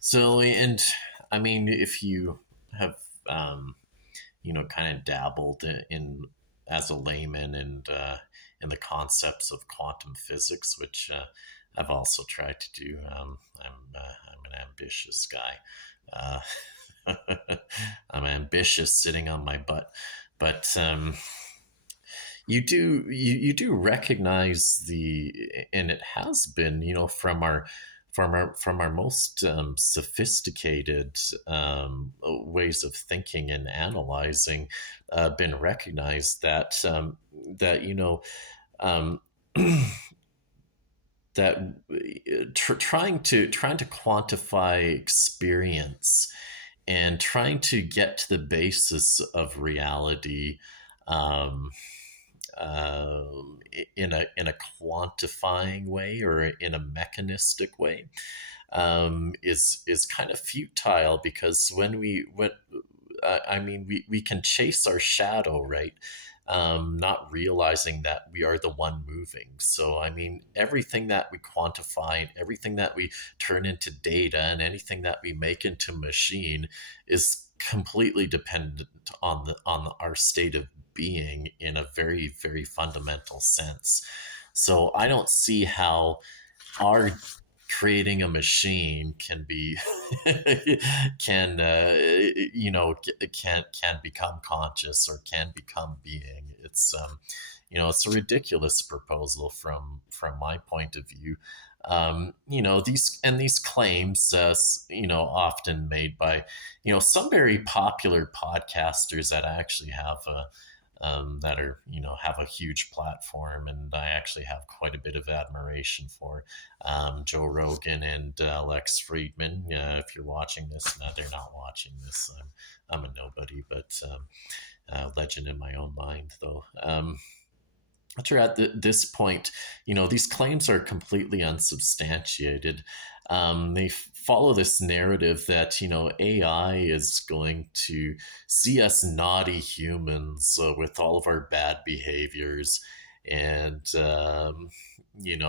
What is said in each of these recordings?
So, and I mean, if you have, kind of dabbled in as a layman and in the concepts of quantum physics, which I've also tried to do. I'm an ambitious guy. Uh, I'm ambitious sitting on my butt, but you do recognize and it has been, from our most sophisticated ways of thinking and analyzing, been recognized that that um, that trying to quantify experience and trying to get to the basis of reality, um, in a quantifying way or in a mechanistic way, is kind of futile, because when I mean, we can chase our shadow, right? Not realizing that we are the one moving. So, I mean, everything that we quantify, everything that we turn into data, and anything that we make into machine is completely dependent on our state of being in a very, very fundamental sense. So, I don't see how our creating a machine can be can can become conscious or can become being. It's a ridiculous proposal from my point of view. These claims, often made by some very popular podcasters that actually have a that are have a huge platform, and I actually have quite a bit of admiration for Joe Rogan and Lex Friedman. If you're watching this, no, they're not watching this. I'm a nobody, but legend in my own mind, though. But you're at this point, these claims are completely unsubstantiated. They follow this narrative that, AI is going to see us naughty humans with all of our bad behaviors. And,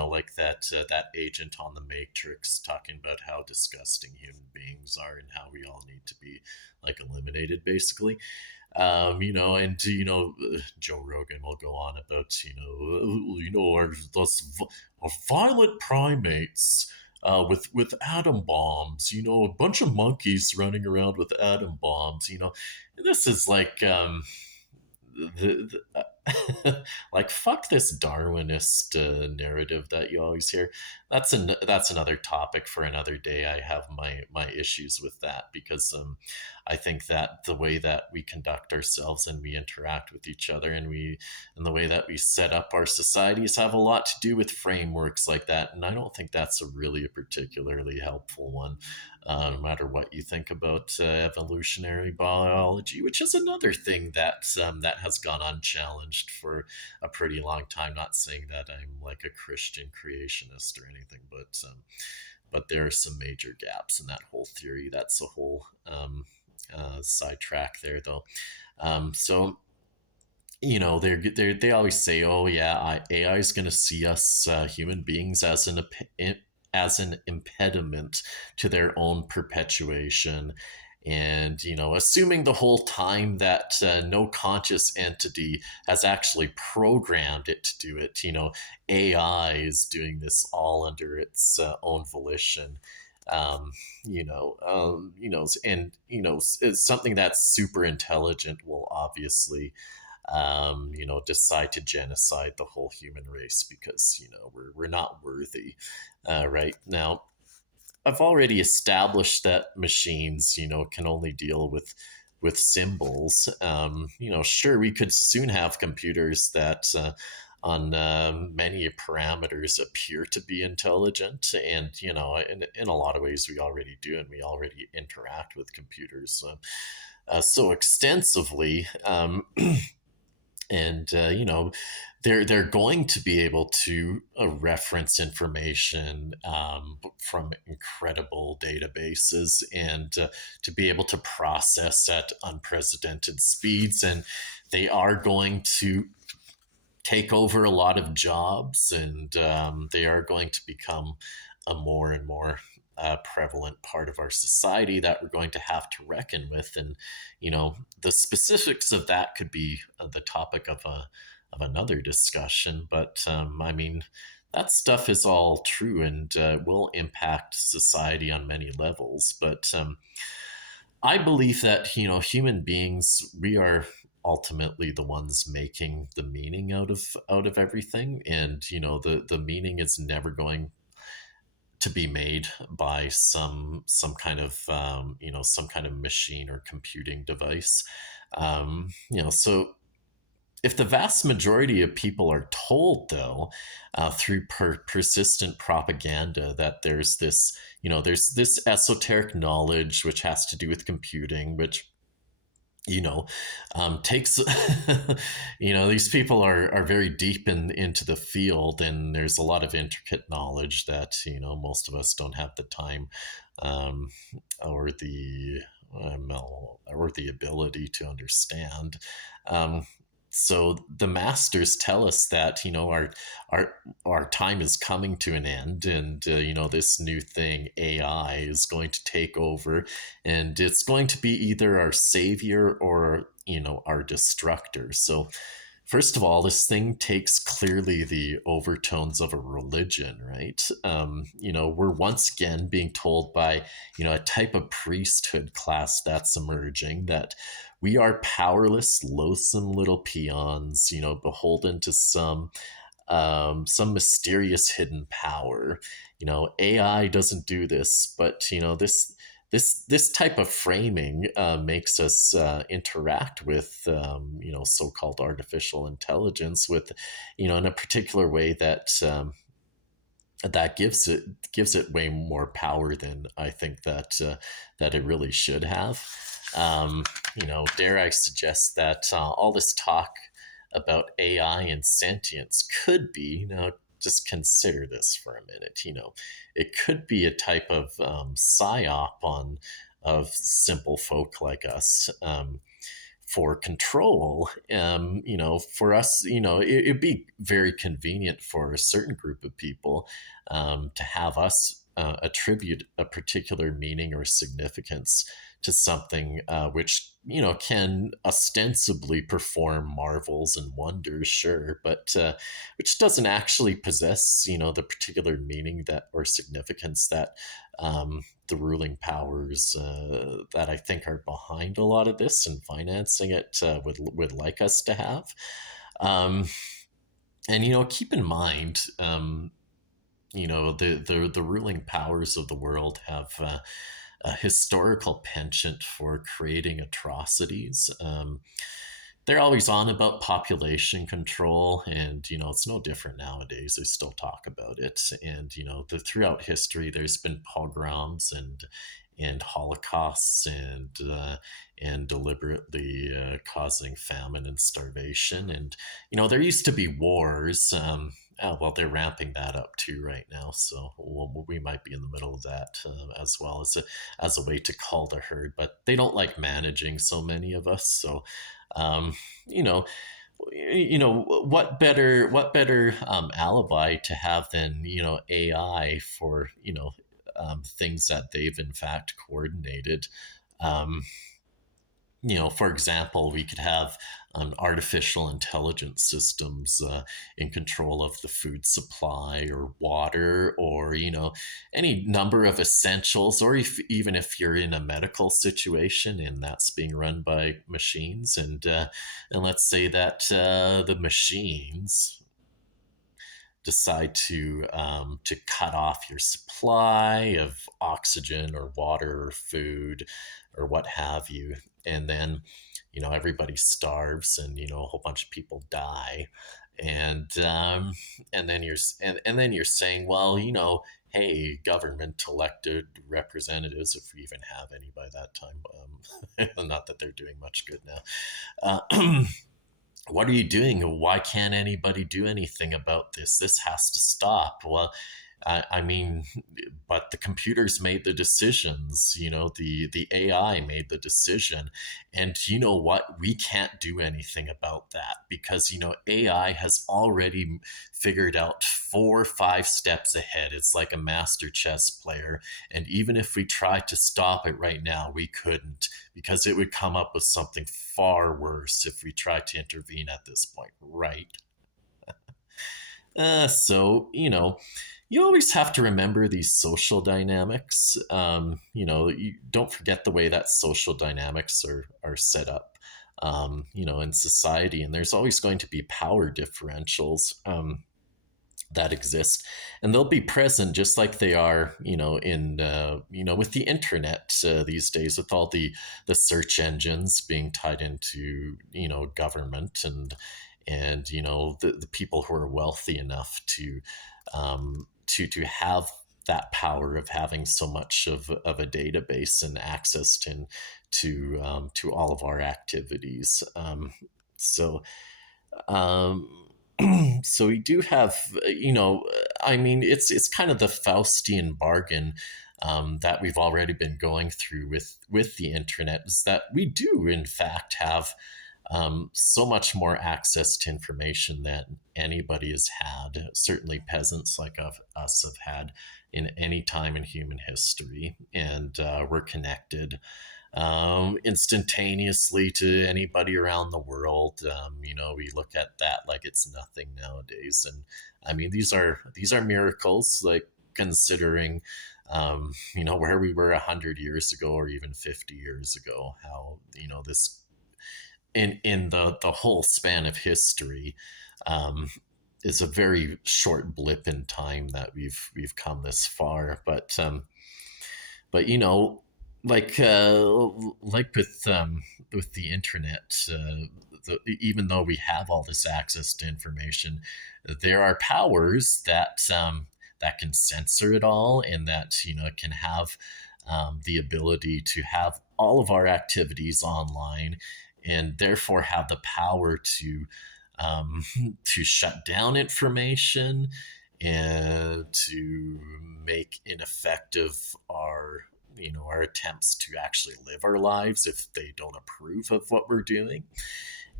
like that agent on the Matrix talking about how disgusting human beings are and how we all need to be like eliminated, basically. And Joe Rogan will go on about our violent primates with atom bombs. A bunch of monkeys running around with atom bombs. And this is like like, fuck this Darwinist narrative that you always hear. That's another topic for another day. I have my issues with that, because I think that the way that we conduct ourselves and we interact with each other, and the way that we set up our societies have a lot to do with frameworks like that. And I don't think that's a particularly helpful one, no matter what you think about evolutionary biology, which is another thing that has gone unchallenged for a pretty long time. Not saying that I'm like a Christian creationist or anything, but there are some major gaps in that whole theory. That's a whole sidetrack there, though. So they always say, oh yeah, AI is going to see us human beings as an impediment to their own perpetuation. And assuming the whole time that no conscious entity has actually programmed it to do it, AI is doing this all under its own volition. And it's something that's super intelligent will obviously decide to genocide the whole human race, because we're not worthy. Right now, I've already established that machines, can only deal with symbols. Sure, we could soon have computers that on many parameters appear to be intelligent, and in a lot of ways we already do, and we already interact with computers so extensively. And they're going to be able to reference information from incredible databases, and to be able to process at unprecedented speeds, and they are going to take over a lot of jobs, and they are going to become a more and more a prevalent part of our society that we're going to have to reckon with. And, the specifics of that could be the topic of another discussion. But I mean, that stuff is all true and will impact society on many levels. But I believe that, human beings, we are ultimately the ones making the meaning out of everything. And, the meaning is never going to be made by some kind of machine or computing device. So if the vast majority of people are told, though, through persistent propaganda, that there's this esoteric knowledge which has to do with computing, which you know takes these people are very deep into the field, and there's a lot of intricate knowledge that most of us don't have the time, um, or the ability to understand. um, so the masters tell us that our our time is coming to an end, and this new thing, AI, is going to take over, and it's going to be either our savior or our destructor. So first of all, this thing takes clearly the overtones of a religion, right? We're once again being told by a type of priesthood class that's emerging, that we are powerless, loathsome little peons, beholden to some mysterious hidden power. AI doesn't do this, but this type of framing makes us interact with so-called artificial intelligence with in a particular way that gives it way more power than I think that it really should have. Dare I suggest that all this talk about AI and sentience could be, just consider this for a minute. It could be a type of psyop of simple folk like us. For control, for us, it'd be very convenient for a certain group of people to have us attribute a particular meaning or significance to something which can ostensibly perform marvels and wonders, sure, but which doesn't actually possess the particular meaning that or significance that the ruling powers that I think are behind a lot of this and financing it would like us to have. Um, and keep in mind, the ruling powers of the world have a historical penchant for creating atrocities. They're always on about population control, and it's no different nowadays. They still talk about it, and throughout history, there's been pogroms and holocausts and deliberately causing famine and starvation, and there used to be wars. Well, they're ramping that up too right now, so we might be in the middle of that as well as a way to call the herd. But they don't like managing so many of us, so um, you know, what better alibi to have than AI for things that they've in fact coordinated. Um, for example, we could have artificial intelligence systems in control of the food supply or water, or any number of essentials, or even if you're in a medical situation and that's being run by machines, and let's say that the machines decide to cut off your supply of oxygen or water or food or what have you, and then everybody starves, and a whole bunch of people die, and then you're saying, well, hey, government elected representatives, if we even have any by that time, not that they're doing much good now. What are you doing? Why can't anybody do anything about this? This has to stop. Well, I mean, but the computers made the decisions. The AI made the decision, and you know what? We can't do anything about that because AI has already figured out 4 or 5 steps ahead. It's like a master chess player, and even if we tried to stop it right now, we couldn't because it would come up with something far worse if we tried to intervene at this point, right? So, you always have to remember these social dynamics. You don't forget the way that social dynamics are set up, in society. And there's always going to be power differentials that exist, and they'll be present just like they are, in with the internet these days, with all the search engines being tied into government, and the people who are wealthy enough to have that power of having so much of a database and access to all of our activities. So um, so we do have, I mean, it's kind of the Faustian bargain that we've already been going through with the internet, is that we do in fact have so much more access to information than anybody has had. Certainly, peasants like us have had in any time in human history, and we're connected instantaneously to anybody around the world. We look at that like it's nothing nowadays, and I mean these are miracles. Like considering, where we were 100 years ago or even 50 years ago, how this in the whole span of history um, is a very short blip in time that we've come this far. But like with the internet, even though we have all this access to information, there are powers that can censor it all, and that can have the ability to have all of our activities online, and therefore have the power um, to shut down information and to make ineffective our attempts to actually live our lives if they don't approve of what we're doing.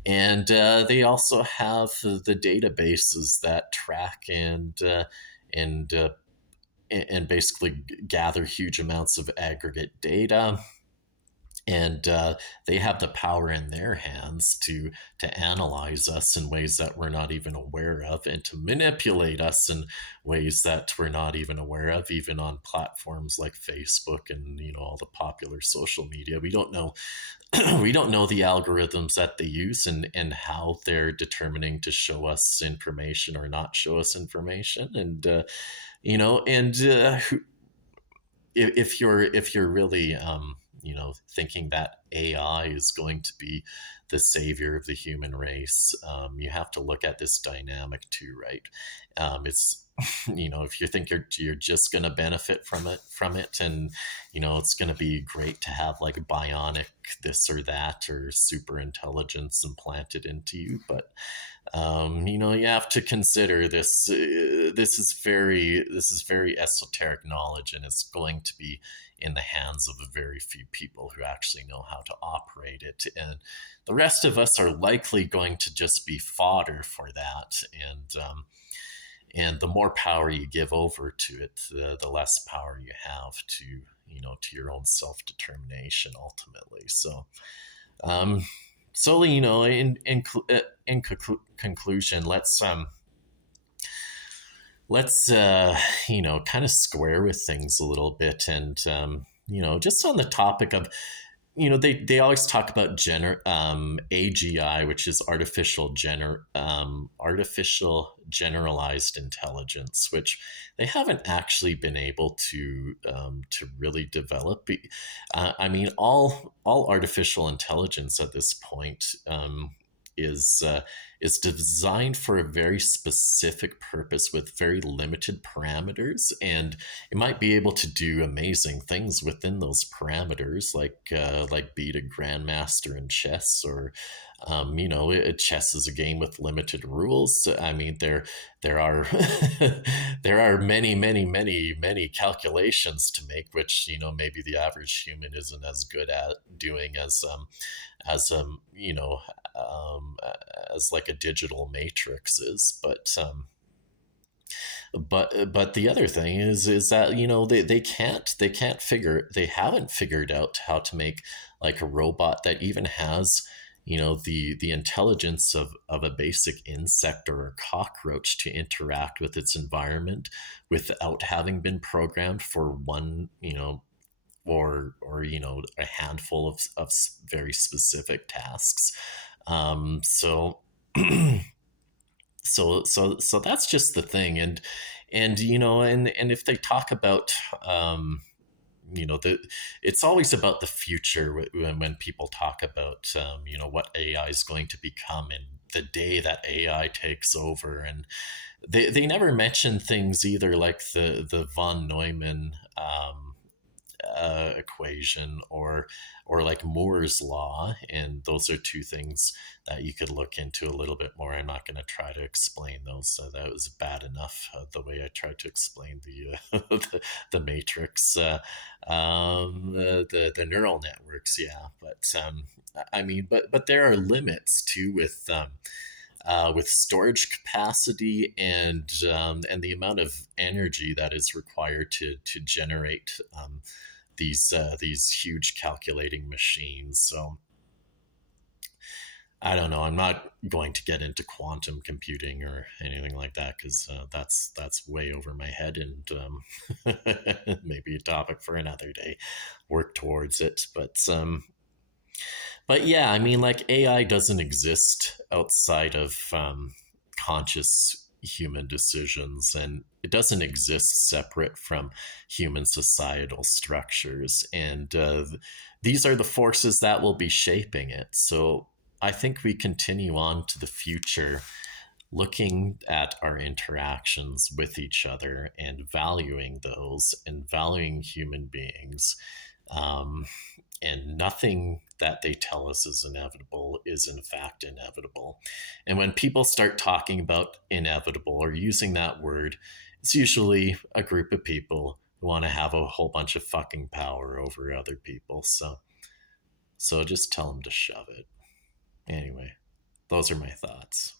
And they also have the databases that track and and basically gather huge amounts of aggregate data, and they have the power in their hands to analyze us in ways that we're not even aware of, and to manipulate us in ways that we're not even aware of, even on platforms like Facebook and all the popular social media. We don't know we don't know the algorithms that they use, and how they're determining to show us information or not show us information. And if you're really thinking that AI is going to be the savior of the human race, you have to look at this dynamic too, right? It's if you think you're just going to benefit from it, and it's going to be great to have like bionic this or that or super intelligence implanted into you, but you have to consider this. This is very esoteric knowledge, and it's going to be in the hands of a very few people who actually know how to operate it, and the rest of us are likely going to just be fodder for that. And the more power you give over to it, the less power you have to your own self determination ultimately. Um, so in conclusion, let's kind of square with things a little bit, and just on the topic of they always talk about AGI, which is artificial generalized intelligence, which they haven't actually been able to really develop. I mean, all artificial intelligence at this point is is designed for a very specific purpose with very limited parameters, and it might be able to do amazing things within those parameters, like beat a grandmaster in chess, or chess is a game with limited rules. I mean, there are there are many calculations to make, which maybe the average human isn't as good at doing as as like a digital matrix is. But the other thing is that they haven't figured out how to make like a robot that even has the intelligence of a basic insect or a cockroach to interact with its environment without having been programmed for one or a handful of very specific tasks. So so that's just the thing. And if they talk about the it's always about the future when people talk about what AI is going to become and the day that AI takes over. And they never mention things either like the von Neumann equation, or like Moore's law. And those are two things that you could look into a little bit more. I'm not going to try to explain those. So that was bad enough, the way I tried to explain the matrix, the neural networks. Yeah, but I mean, but there are limits too with storage capacity and the amount of energy that is required to generate these huge calculating machines. So I don't know. I'm not going to get into quantum computing or anything like that, because that's way over my head, and maybe a topic for another day. Work towards it, but yeah, I mean, like AI doesn't exist outside of conscious human decisions, and it doesn't exist separate from human societal structures. And these are the forces that will be shaping it. So I think we continue on to the future, looking at our interactions with each other and valuing those and valuing human beings. Um, and nothing that they tell us is inevitable is in fact inevitable. And when people start talking about inevitable or using that word, it's usually a group of people who want to have a whole bunch of fucking power over other people. So just tell them to shove it. Anyway, those are my thoughts.